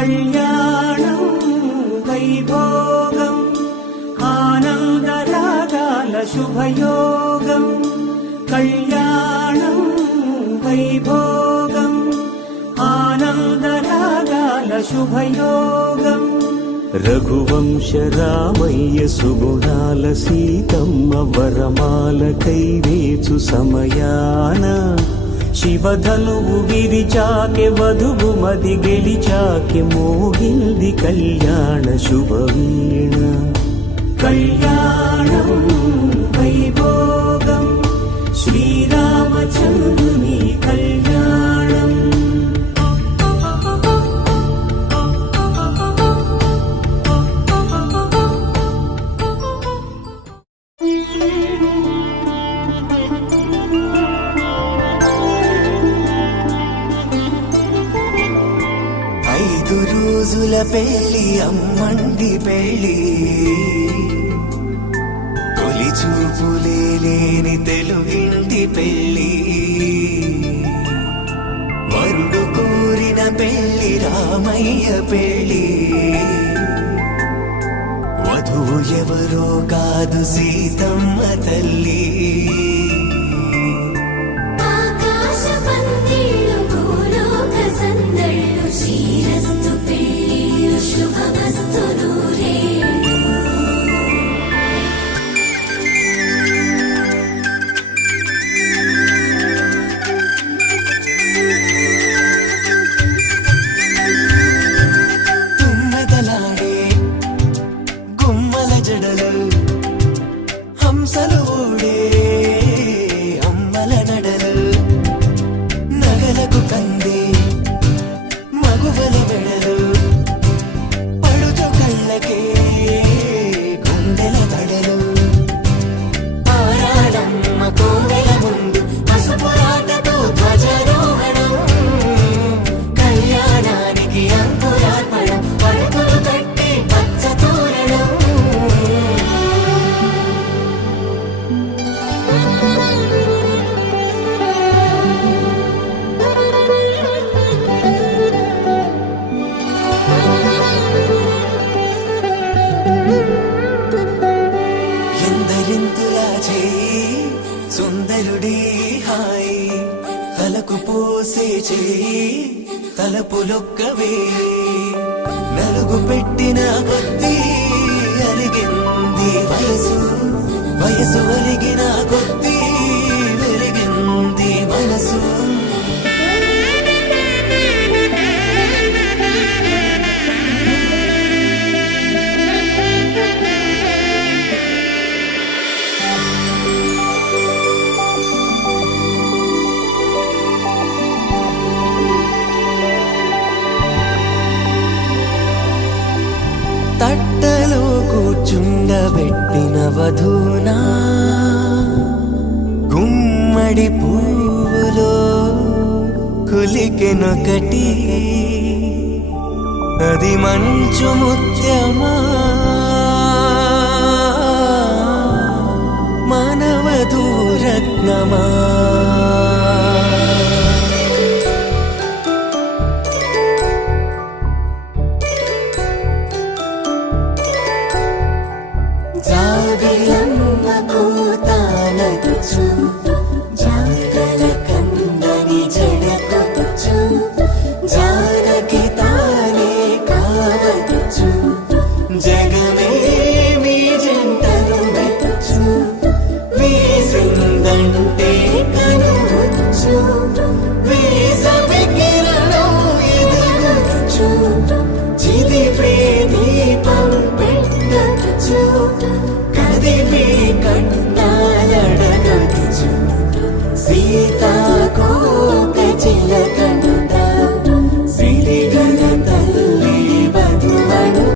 కళ్యాణం వైభోగం ఆనందరాగాల శుభయోగం కళ్యాణం వైభోగం ఆనందరాగాల శుభయోగం రఘువంశ రామయ్య సుగుణాల సీతమ్మ వరమాల కైవేచు సమయాన శివధనువు విరిచాకె వధువు మది గెలిచాకె మోగింది కళ్యాణ శుభవీణ కళ్యాణం వైభోగం శ్రీరామచంద్రుని కళ్యాణం. 5 రోజుల పెళ్లి అమ్మండి పెళ్లి తొలి చూపులే లేని తెలుగింటి పెళ్లి వరుడు కోరిన పెళ్లి రామయ్య పెళ్లి వధువు ఎవరో కాదు సీతమ్మ తల్లి శ్రీరస్తు పెళ్ళిళ్ళు శుభమస్తు నూరేళ్ళు. తుమ్మెదలాడే గుమ్మల జడలు హంసలు ఓడే అమ్మల నడలు నగలకు కందే మగువల వెడలు పడుచు కళ్ళకే గుండెల తడలు ఆరాడమ్మ కోవెల ముందు పసుపురాటతో ధ్వజారోహణం కళ్యాణానికి అంకురార్పణం పడకలు కట్టి పచ్చ తోరణం. ఎందరింతులా చేయి సుందరుడి హాయి తలకు పోసే చేయి తలపులొక్కవే నలుగు పెట్టిన కొద్దీ అలిగింది వయసు వయసు అలిగిన కొద్దీ వెలిగింది మనసు. తట్టలో కూర్చుండబెట్టిన వధూనా గుమ్మడి పువ్వులో కులికెనొకటి అది మంచు ముత్యమా మానవధూ రత్నమా. జాబిలి